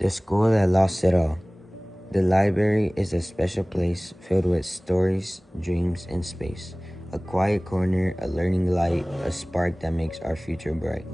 The school that lost it all. The library is a special place filled with stories, dreams, and space. A quiet corner, a learning light, a spark that makes our future bright.